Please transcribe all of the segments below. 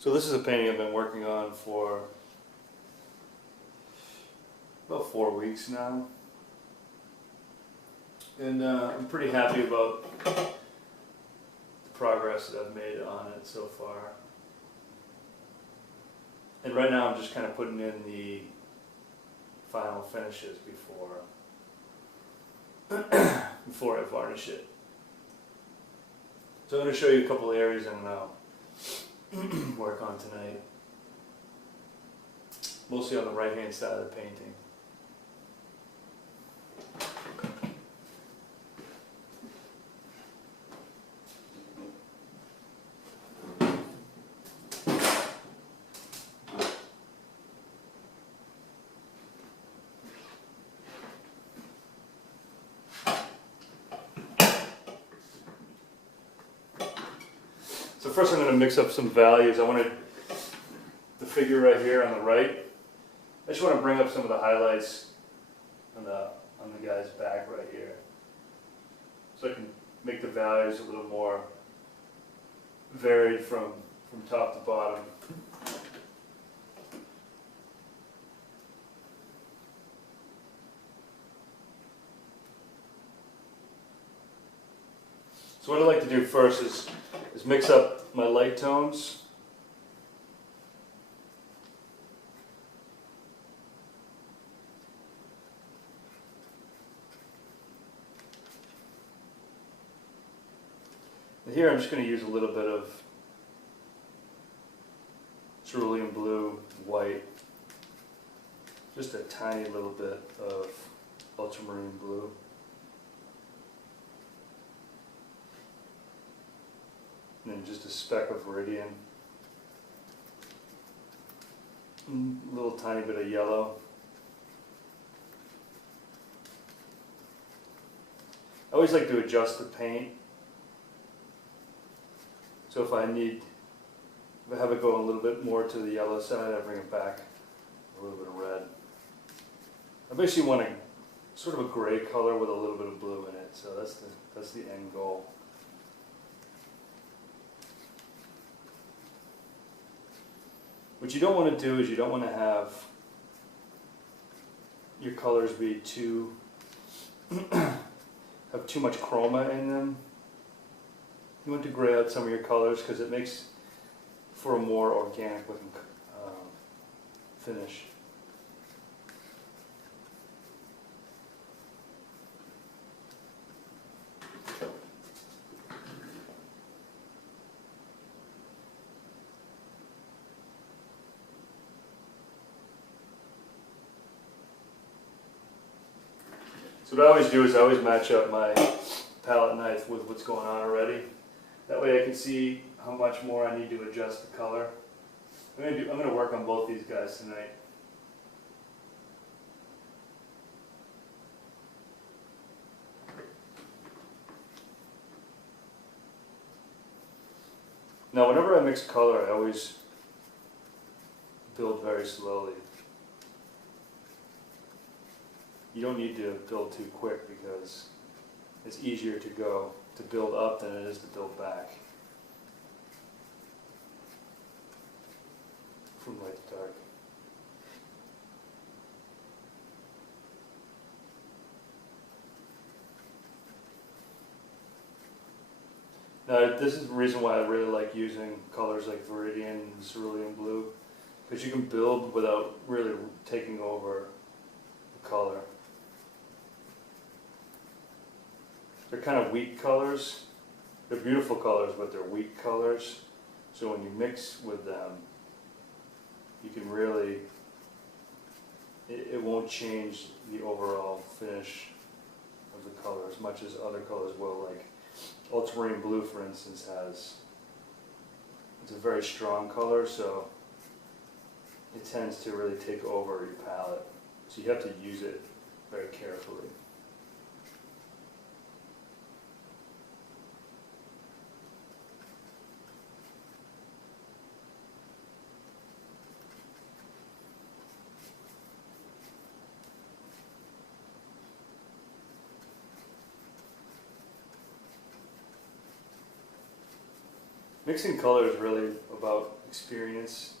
So this is a painting I've been working on for about 4 weeks now. And I'm pretty happy about the progress that I've made on it so far. And right now I'm just kind of putting in the final finishes before I varnish it. So I'm going to show you a couple areas I'm going to work on tonight. Mostly on the right hand side of the painting. So first I'm going to mix up some values. I wanted the figure right here on the right. I just want to bring up some of the highlights on the guy's back right here. So I can make the values a little more varied from top to bottom. So what I like to do first is mix up my light tones. And here I'm just going to use a little bit of cerulean blue, white, just a tiny little bit of ultramarine blue. And then just a speck of viridian, a little tiny bit of yellow. I always like to adjust the paint. So if I have it go a little bit more to the yellow side, I bring it back a little bit of red. I basically want sort of a gray color with a little bit of blue in it, so that's the end goal. What you don't want to do is you don't want to have your colors be have too much chroma in them. You want to gray out some of your colors because it makes for a more organic looking finish. So what I always do is I always match up my palette knife with what's going on already. That way I can see how much more I need to adjust the color. I'm going to work on both these guys tonight. Now whenever I mix color, I always build very slowly. You don't need to build too quick because it's easier to build up than it is to build back. From light to dark. Now this is the reason why I really like using colors like viridian and cerulean blue, because you can build without really taking over the color. They're kind of weak colors. They're beautiful colors, but they're weak colors. So when you mix with them, you can really, it won't change the overall finish of the color as much as other colors will. Like ultramarine blue, for instance, it's a very strong color, so it tends to really take over your palette. So you have to use it very carefully. Mixing color is really about experience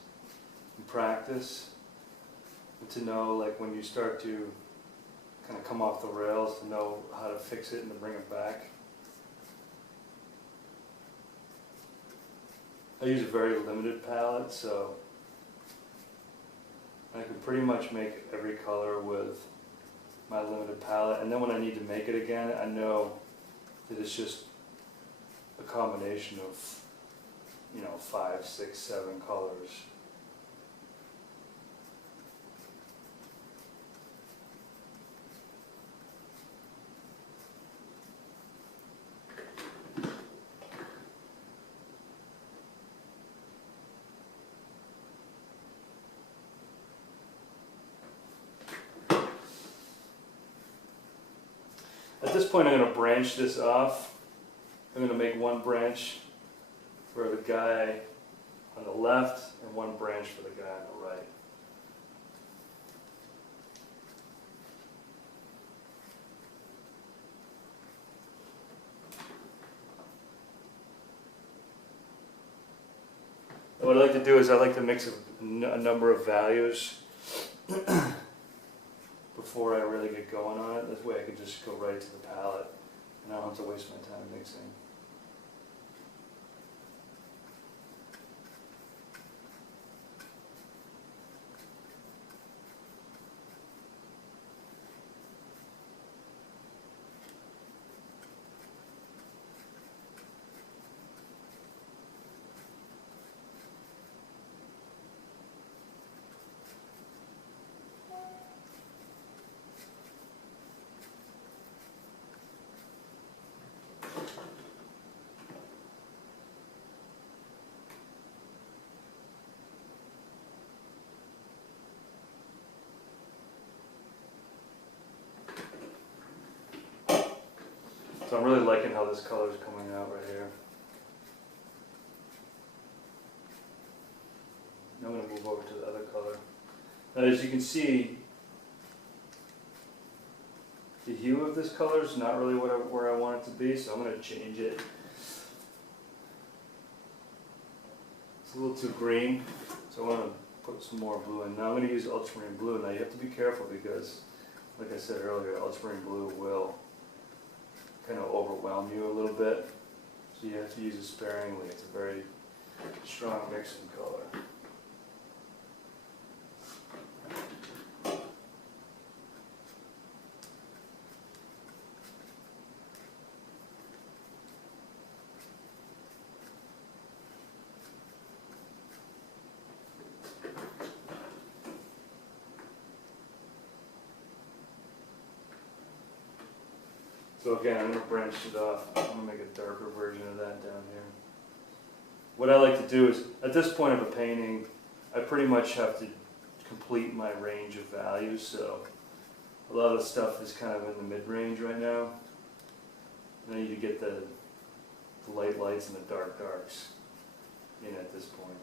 and practice, and to know like when you start to kind of come off the rails, to know how to fix it and to bring it back. I use a very limited palette, so I can pretty much make every color with my limited palette, and then when I need to make it again, I know that it's just a combination of, you know, 5, 6, 7 colors. At this point, I'm going to branch this off. I'm going to make one branch for the guy on the left and one branch for the guy on the right. And what I like to do is I like to mix a number of values before I really get going on it. This way I can just go right to the palette and I don't have to waste my time mixing. So I'm really liking how this color is coming out right here. Now I'm going to move over to the other color. Now as you can see, the hue of this color is not really where I want it to be, so I'm going to change it. It's a little too green, so I want to put some more blue in. Now I'm going to use ultramarine blue. Now you have to be careful because, like I said earlier, ultramarine blue will kind of overwhelm you a little bit, so you have to use it sparingly. It's a very strong mixing color. So again, I'm going to branch it off. I'm going to make a darker version of that down here. What I like to do is, at this point of a painting, I pretty much have to complete my range of values, so a lot of stuff is kind of in the mid-range right now. And I need to get the light lights and the dark darks in at this point.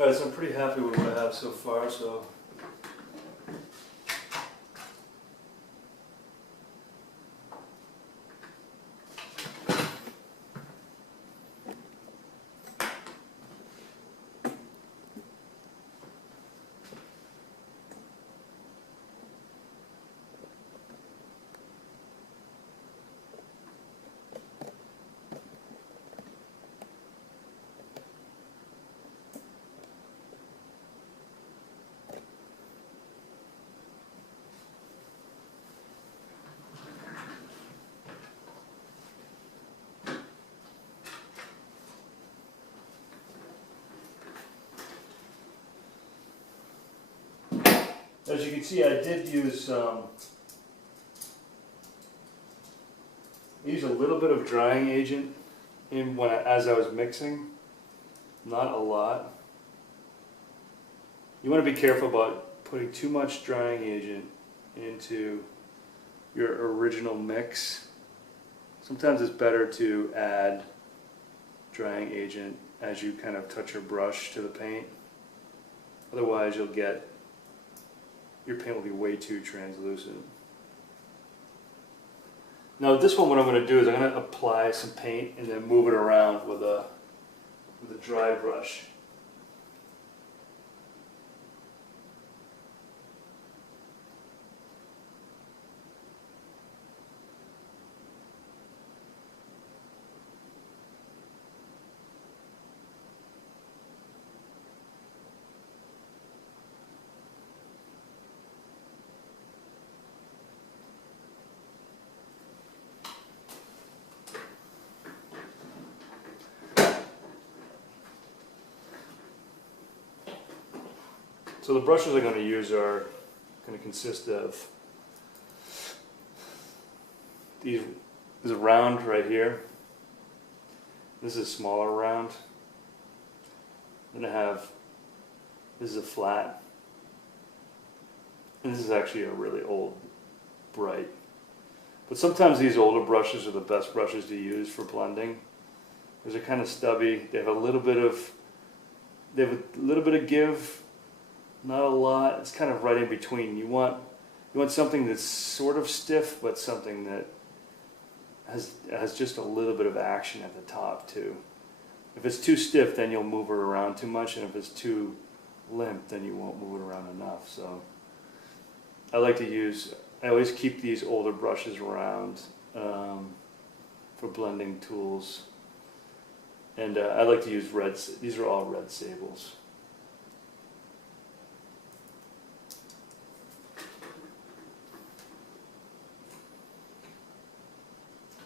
Alright, so I'm pretty happy with what I have so far, so as you can see, I did use use a little bit of drying agent as I was mixing, not a lot. You want to be careful about putting too much drying agent into your original mix. Sometimes it's better to add drying agent as you kind of touch your brush to the paint. Otherwise your paint will be way too translucent. Now with this one, what I'm going to do is I'm going to apply some paint and then move it around with a dry brush. So the brushes I'm going to use are going to consist of these. There's a round right here. This is a smaller round. Then I have, this is a flat. And this is actually a really old bright. But sometimes these older brushes are the best brushes to use for blending. Because they're kind of stubby. They have a little bit of give. Not a lot. It's kind of right in between. You want something that's sort of stiff, but something that has just a little bit of action at the top too. If it's too stiff, then you'll move it around too much, and if it's too limp, then you won't move it around enough. So I always keep these older brushes around for blending tools, and I like to use reds. These are all red sables.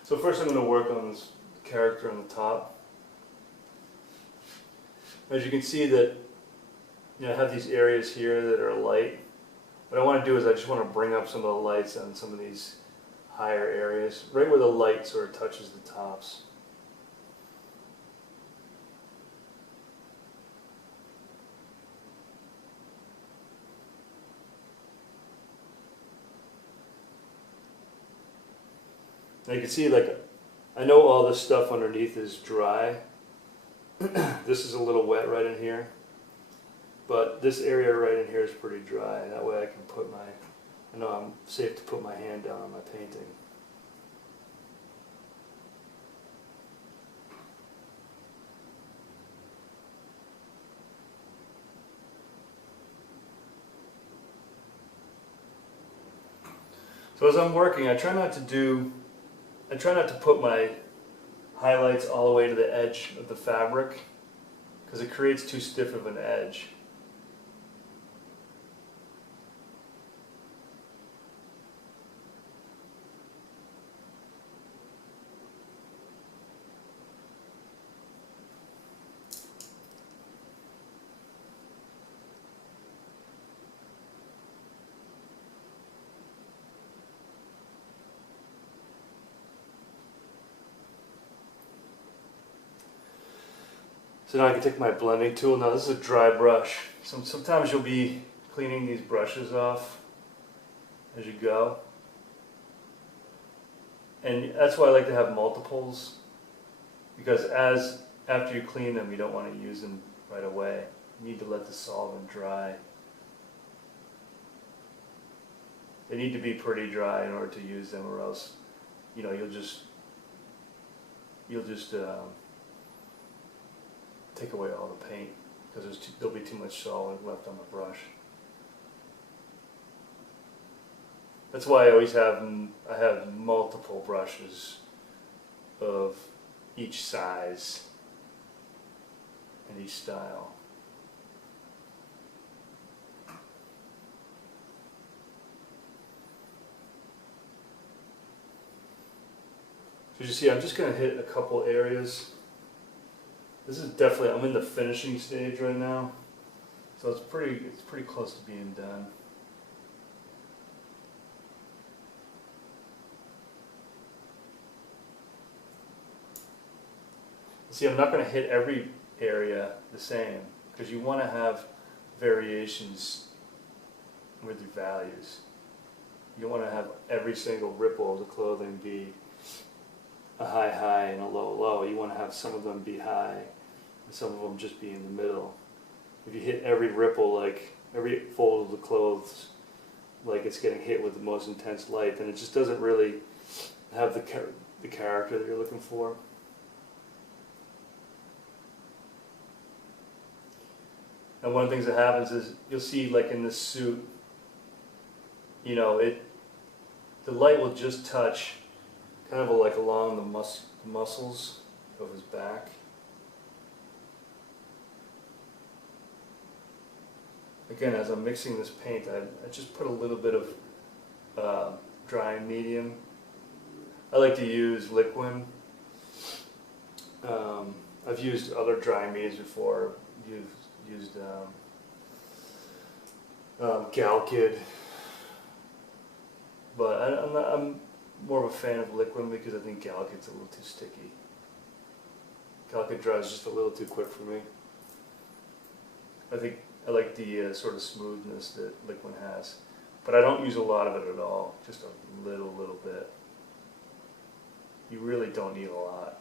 So first I'm going to work on this character on the top. As you can see that, I have these areas here that are light. What I want to do is I just want to bring up some of the lights on some of these higher areas, right where the light sort of touches the tops. Now you can see, I know all this stuff underneath is dry. This is a little wet right in here. But this area right in here is pretty dry. That way I know I'm safe to put my hand down on my painting. So as I'm working, I try not to put my highlights all the way to the edge of the fabric, because it creates too stiff of an edge. So now I can take my blending tool. Now this is a dry brush. Sometimes you'll be cleaning these brushes off as you go. And that's why I like to have multiples, because after you clean them, you don't want to use them right away. You need to let the solvent dry. They need to be pretty dry in order to use them, or else, you'll just take away all the paint, because there'll be too much solid left on the brush. That's why I have multiple brushes of each size and each style. So as you see, I'm just going to hit a couple areas. This is definitely, I'm in the finishing stage right now, so it's pretty close to being done. See, I'm not going to hit every area the same, because you want to have variations with your values. You want to have every single ripple of the clothing be a high high and a low low. You want to have some of them be high and some of them just be in the middle. If you hit every ripple, like every fold of the clothes, like it's getting hit with the most intense light, then it just doesn't really have the character that you're looking for. And one of the things that happens is you'll see, like in this suit, you know, the light will just touch kind of like along the muscles of his back. Again, as I'm mixing this paint, I just put a little bit of drying medium. I like to use liquid. I've used other drying mediums before. Used Galkid, but I'm more of a fan of liquid because I think Galkid's a little too sticky. Galkid dries just a little too quick for me. I like the sort of smoothness that liquid has, but I don't use a lot of it at all, just a little bit. You really don't need a lot.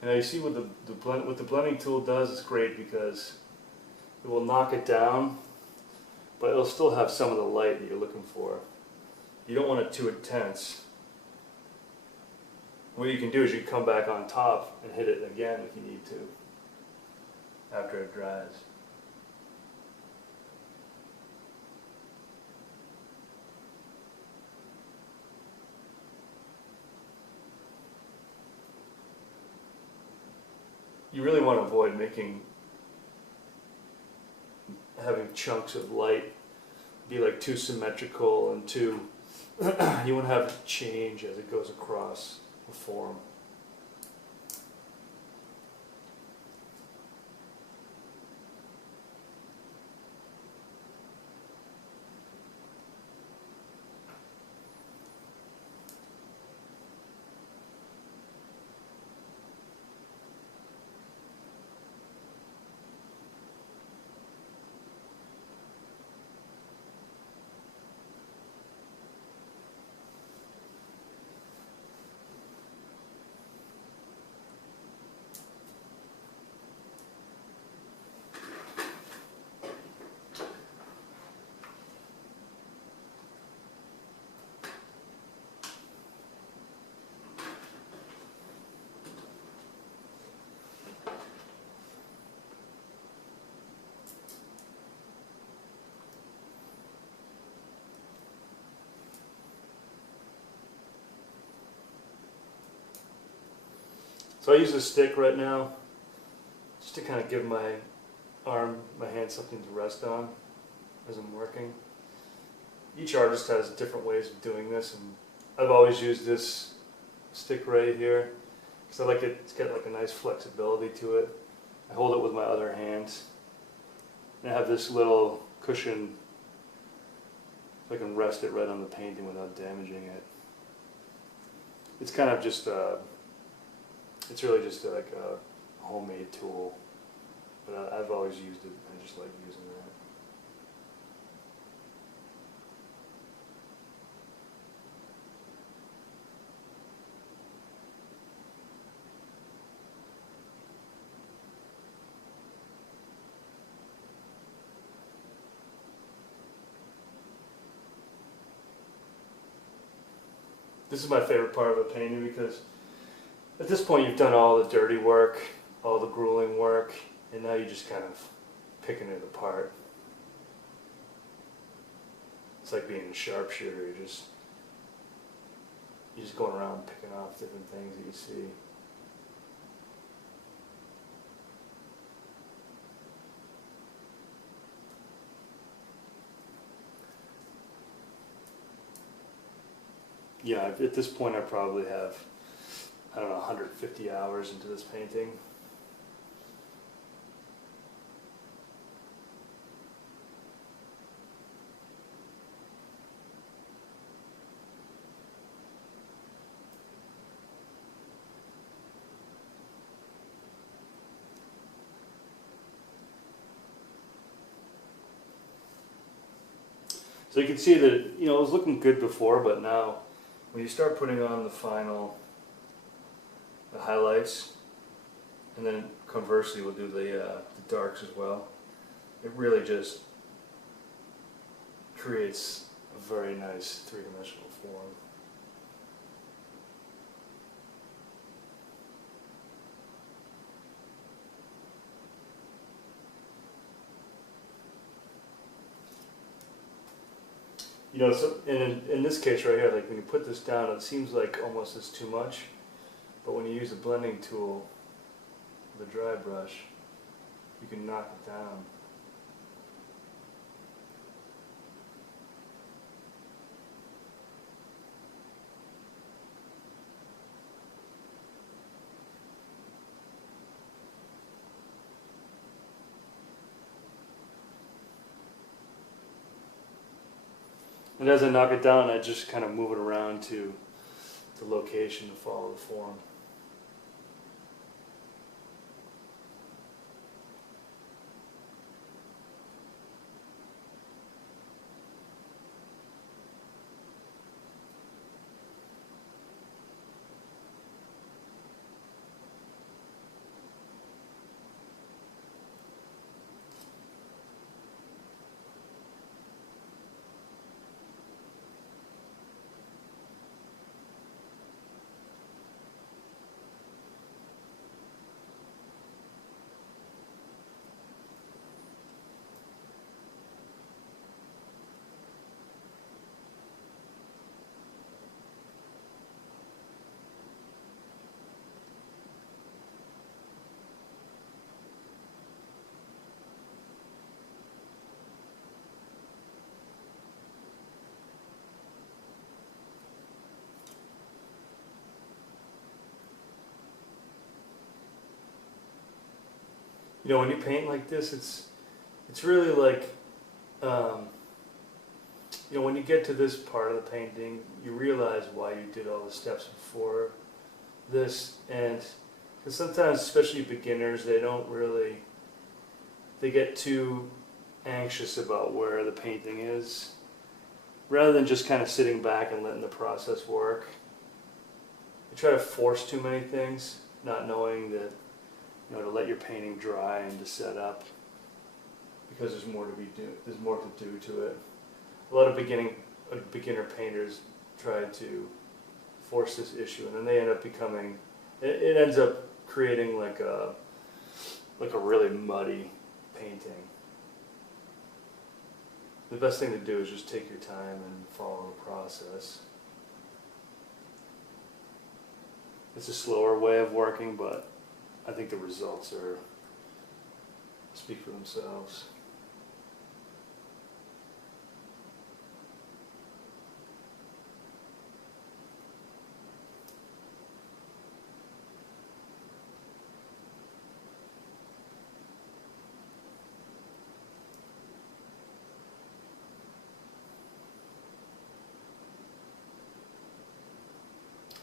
And you see what the blending tool does is great because it will knock it down, but it'll still have some of the light that you're looking for. You don't want it too intense. What you can do is you can come back on top and hit it again if you need to, after it dries. You really want to avoid having chunks of light be like too symmetrical and too, you want to have it change as it goes across the form. So I use a stick right now, just to kind of give my hand something to rest on as I'm working. Each artist has different ways of doing this, and I've always used this stick right here, because I like it, it's got like a nice flexibility to it. I hold it with my other hand, and I have this little cushion so I can rest it right on the painting without damaging it. It's kind of just it's really just like a homemade tool, but I've always used it. I just like using that. This is my favorite part of a painting because at this point you've done all the dirty work, all the grueling work, and now you're just kind of picking it apart. It's like being a sharpshooter. You're just going around picking off different things that you see. Yeah, at this point I probably have, I don't know, 150 hours into this painting. So you can see that, you know, it was looking good before, but now when you start putting on the highlights, and then conversely we'll do the darks as well, it really just creates a very nice three-dimensional form. You know, so in this case right here, like when you put this down, it seems like almost it's too much, but when you use a blending tool, the dry brush, you can knock it down. And as I knock it down, I just kind of move it around to the location to follow the form. You know, when you paint like this, it's really like, you know, when you get to this part of the painting, you realize why you did all the steps before this. And because sometimes, especially beginners, they get too anxious about where the painting is, rather than just kind of sitting back and letting the process work. They try to force too many things, not knowing that, you know, to let your painting dry and to set up, because there's more to do to it. A lot of beginner painters try to force this issue, and then they end up becoming, it ends up creating like a really muddy painting. The best thing to do is just take your time and follow the process. It's a slower way of working, but I think the results speak for themselves.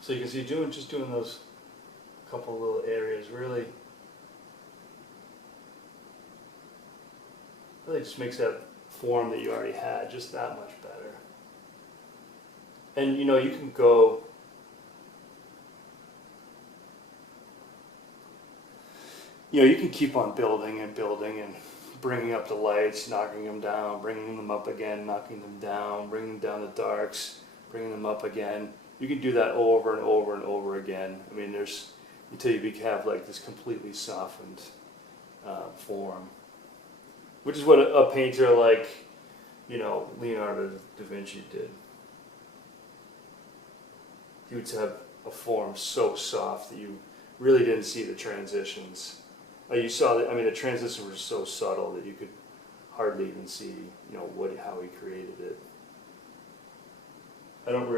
So you can see just doing those couple little areas really just makes that form that you already had just that much better. And you know, you can go, you know, you can keep on building and building and bringing up the lights, knocking them down, bringing them up again, knocking them down, bringing down the darks, bringing them up again. You can do that over and over and over again. I mean, until you have like this completely softened form, which is what a painter like, you know, Leonardo da Vinci did. He would have a form so soft that you really didn't see the transitions. You saw that, I mean, the transitions were so subtle that you could hardly even see, you know, how he created it. I'm not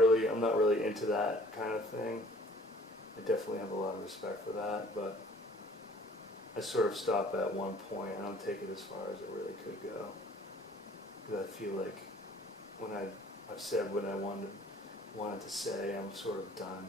really into that kind of thing. I definitely have a lot of respect for that, but I sort of stop at one point. I don't take it as far as it really could go, because I feel like when I've said what I wanted to say, I'm sort of done.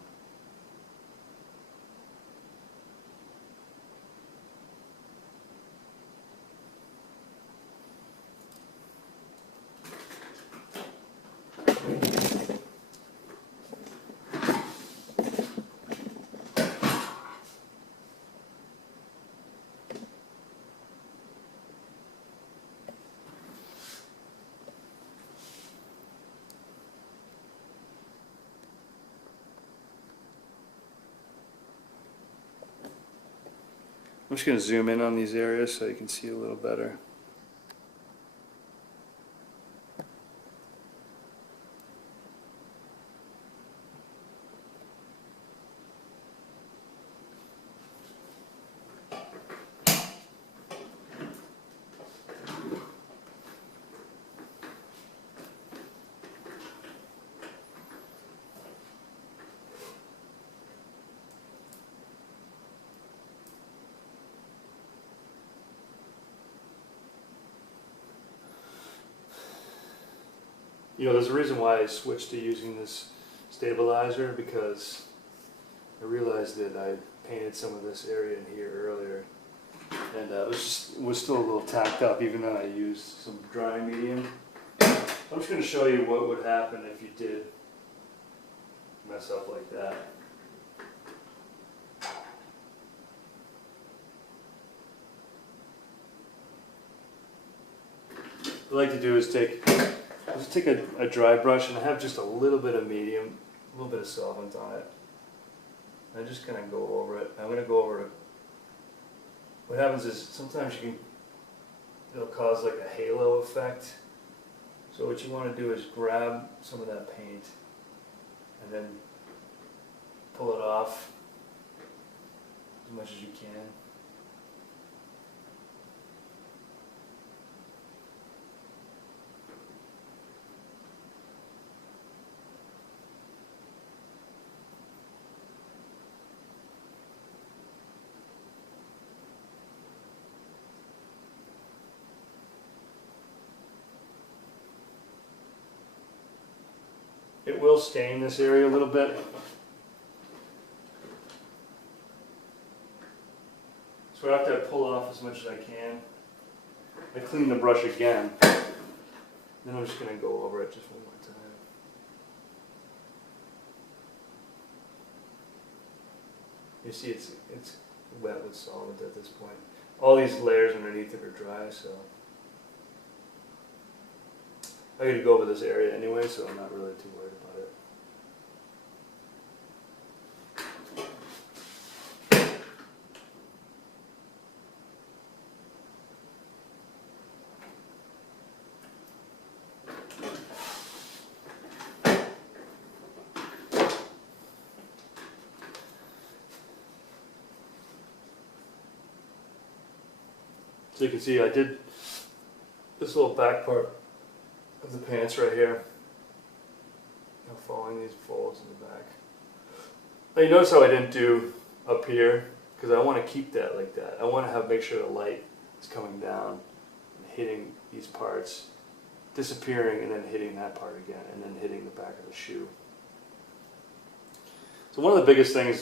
I'm just going to zoom in on these areas so you can see a little better. You know, there's a reason why I switched to using this stabilizer, because I realized that I painted some of this area in here earlier, and it was still a little tacked up even though I used some dry medium. I'm just going to show you what would happen if you did mess up like that. What I like to do is take a dry brush, and I have just a little bit of medium, a little bit of solvent on it. I'm just going to go over it. I'm going to go over it. What happens is sometimes it'll cause like a halo effect. So what you want to do is grab some of that paint and then pull it off as much as you can. It will stain this area a little bit. So after I pull off as much as I can, I clean the brush again. Then I'm just going to go over it just one more time. You see it's wet with solvent at this point. All these layers underneath it are dry, so I got to go over this area anyway, so I'm not really too worried about it. So you can see I did this little back part of the pants right here. You know, following these folds in the back. Now you notice how I didn't do up here, because I want to keep that like that. I want to make sure the light is coming down and hitting these parts, disappearing, and then hitting that part again, and then hitting the back of the shoe. So one of the biggest things